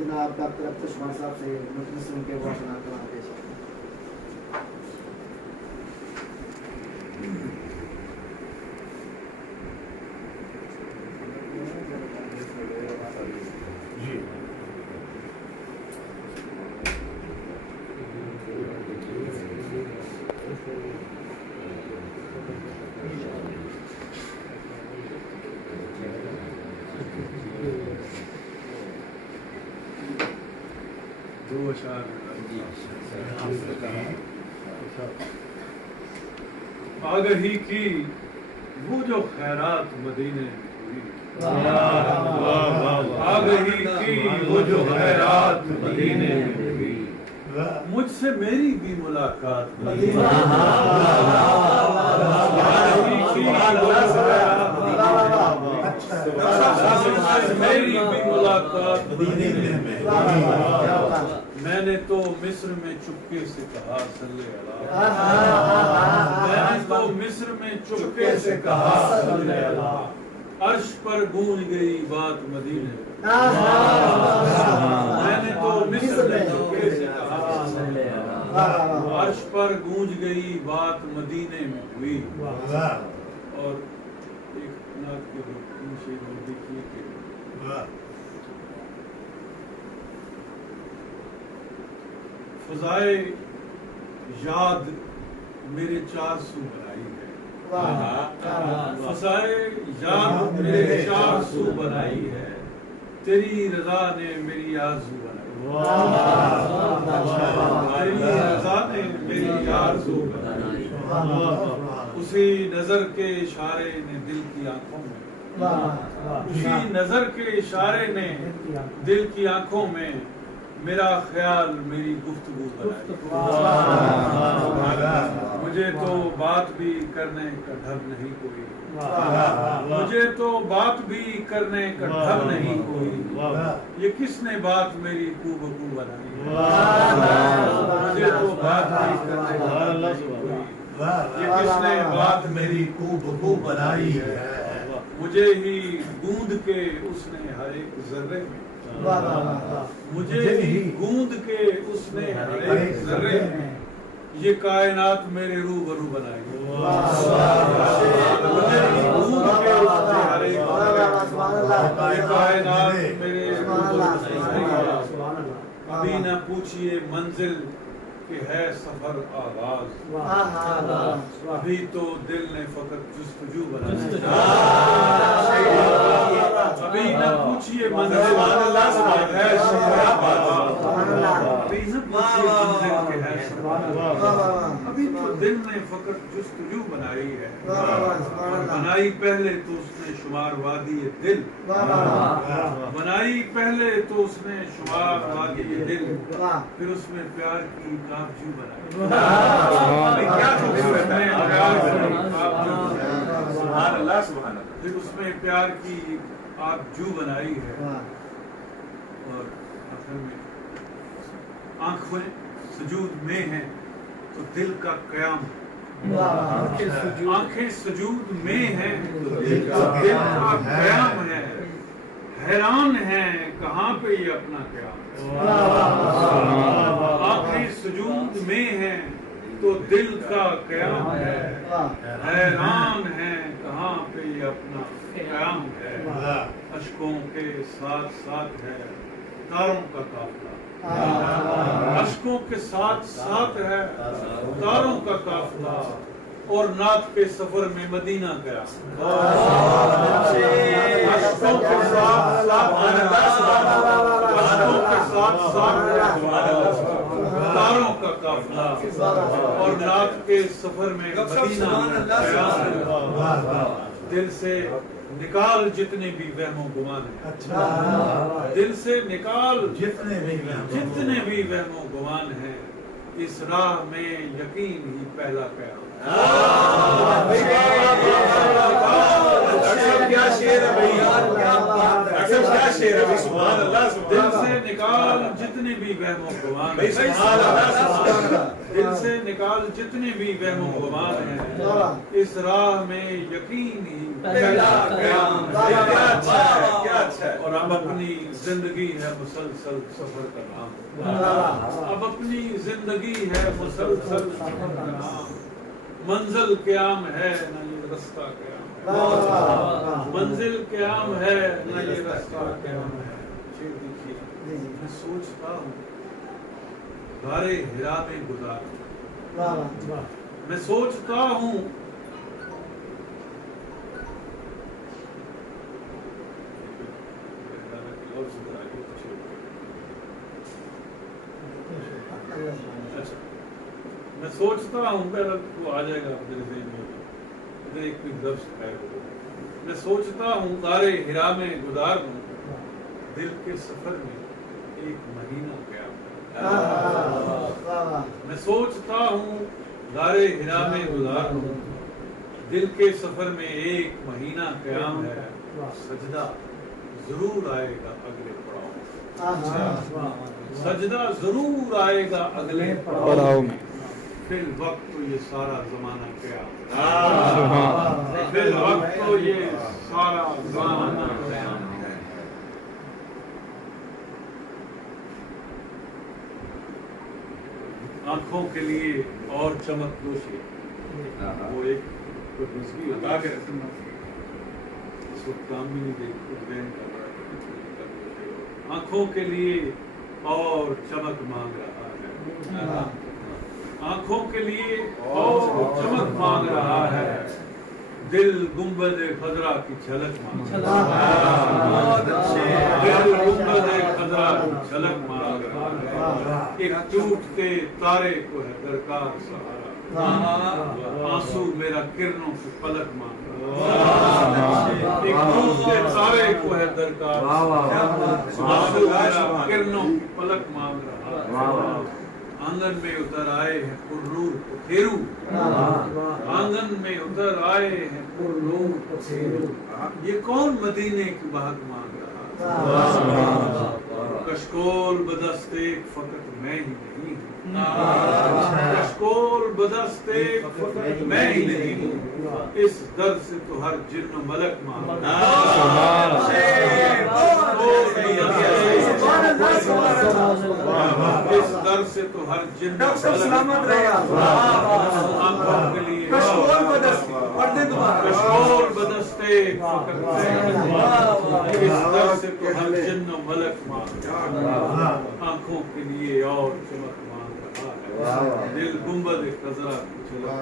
جناب کا طرف سے شمار صاحب سے مجلس سن کے وہ سنا کلام پیش کریں۔ آگہی کی وہ جو خیرات مدینے میں ہوئی، آگہی کی وہ جو خیرات مدینے میں ہوئی، مجھ سے میری بھی ملاقات مدینے میں میری بھی ملاقات مدینے میں، میں نے تو مصر میں چپکے سے کہا صلی اللہ، میں نے تو مصر میں چپکے سے کہا صلی اللہ، عرش پر گونج گئی بات مدینے میں، میں نے تو مصر میں چپکے سے کہا صلی اللہ، عرش پر گونج گئی بات مدینے میں ہوئی۔ اور ایک نعت کے تین شعر اور دیکھیے کہ فضائے یاد میرے چار سو بنائی ہے، فضائے یاد میرے چار سو بنائی ہے، تیری رضا نے میری آرزو بنائی، تیری رضا نے میری آرزو بنائی، اسی نظر کے اشارے نے دل کی آنکھوں میں، اسی نظر کے اشارے نے دل کی آنکھوں میں میرا خیال میری گفتگو بنائی، مجھے تو بات بھی کرنے کا ڈھنگ نہیں کوئی، مجھے تو بات بھی کرنے کا ڈھنگ نہیں کوئی، یہ کس نے بات میری کو بکو بنائی، مجھے تو بات بھی کرنے کا ڈھنگ نہیں کوئی، یہ کس نے بات میری کو بکو بنائی ہے، مجھے ہی گوند کے اس نے ہر ایک ذرے میں، مجھے ہی گوند کے اس نے ہر ایک ذرے میں یہ کائنات میرے روبرو بنائی، مجھے ہی گوند کے اس نے ہر ایک ذرے میں یہ کائنات میرے روبرو بنائی، ابھی نہ پوچھئے منزل کہ ہے سفر آغاز، ابھی تو دل نے فقط جستجو بنائی، ابھی نہ پوچھئے منزل کہ ہے سفر آغاز، ابھی نہ پوچھئے منزل کہ ہے سفر آغاز، ابھی تو دل نے فقط جستجو بنائی ہے، بنائی پہلے تو اس نے شمار وادی دل، بنائی پہلے تو اس نے شمار وادی دل، پھر اس میں پیار کی کافجو بنائی، کیا خوبصورت ہے سبحان اللہ سبحان اللہ، پھر اس میں پیار کی آپ جو بنائی ہے، اور آخر میں آنکھیں سجود میں ہیں تو دل کا قیام، آنکھیں سجود میں ہیں تو دل کا قیام ہے، حیران ہیں کہاں پہ یہ اپنا قیام، آنکھیں سجود میں ہیں تو دل کا قیام ہے، حیران ہیں کہاں پہ یہ اپنا قیام ہے، اشکوں کے ساتھ ساتھ ہے تاروں کا قافلہ، اشکوں کے ساتھ ساتھ ہے تاروں کا قافلہ، اور نعت کے سفر میں مدینہ گیا، اشکوں کے ساتھ تاروں کا قافلہ، اور نعت کے سفر میں مدینہ گیا، دل سے نکال جتنے بھی وہم و گمان ہیں، دل سے نکال جتنے بھی وہم و گمان ہیں، اس راہ میں یقین ہی پہلا قیام، کیا شعر ہے بھیا، کیا شعر ہے، سبحان اللہ، دل سے نکال جتنے بھی وہم و گمان، دل سے نکال جتنے بھی وہم و گمان ہیں، اس راہ میں یقین ہی پہلا قیام ہے۔ کیا اچھا ہے، کیا اچھا ہے۔ اور اب اپنی زندگی ہے مسلسل سفر کا نام، اب اپنی زندگی ہے مسلسل سفر کا نام، منزل قیام ہے نہ یہ رستہ قیام، منزل قیام ہے نہ یہ رستہ قیام ہے۔ شیر دیکھیے، میں سوچتا ہوں غارِ ہرا میں گزار، میں سوچتا ہوں میں سوچتا ہوں، میرا وہ آ جائے گا میرے ذہن میں، ادھر ایک بھی لفظ ہے، میں سوچتا ہوں غارِ ہرا میں گزار دوں، دل کے سفر میں ایک مہینہ قیام ہے۔ میں سوچتا ہوں غارِ ہرا میں گزار دوں، دل کے سفر میں ایک مہینہ قیام ہے، سجدہ ضرور آئے گا اگلے پڑاؤ، سجدہ ضرور آئے گا اگلے پڑاؤ میں، فی الوقت تو یہ سارا زمانہ قیام ہے، فی الوقت تو یہ سارا زمانہ قیام ہے۔ آنکھوں کے لیے اور چمک دوشی، وہ ایک دوسری بتا کے رکھنا، اس وقت کام بھی نہیں دیکھ آنکھوں کے لیے اور چمک مانگ رہا ہے، آنکھوں کے لیے اور چمک مانگ رہا ہے، دل گنبد خضرا کی جھلک مانگ رہا ہے، دل گنبد خضرا کی جھلک مانگ رہا ہے، ایک ٹوٹتے تارے کو ہے درکار سہارا، آنسو میرا کرنوں کی پلک مانگ رہا ہے، ایک ٹوٹتے تارے کو ہے درکار آنسو میرا کرنوں کی پلک مانگ رہا ہے، آنگن میں اتر آئے ہیں پرنور پتھیرو، آنگن میں اتر آئے ہیں پرنور پتھیرو، یہ کون مدینے کی بہک مانگ رہا، کشکول بدست ایک فقط میں ہی نہیں ہوں، کشکول بدست ایک فقط میں ہی نہیں ہوں، اس در سے تو ہر جن و ملک مانگ رہا، اس در سے تو ہر جن و ملک آنکھوں کے لیے کشکول بدست ایک فقط میں ہی نہیں ہوں، اس در سے تو ہر جن و ملک مانگ رہا، آنکھوں کے لیے اور چمک مانگ رہا ہے، دل گنبد خضرا کی جھلک۔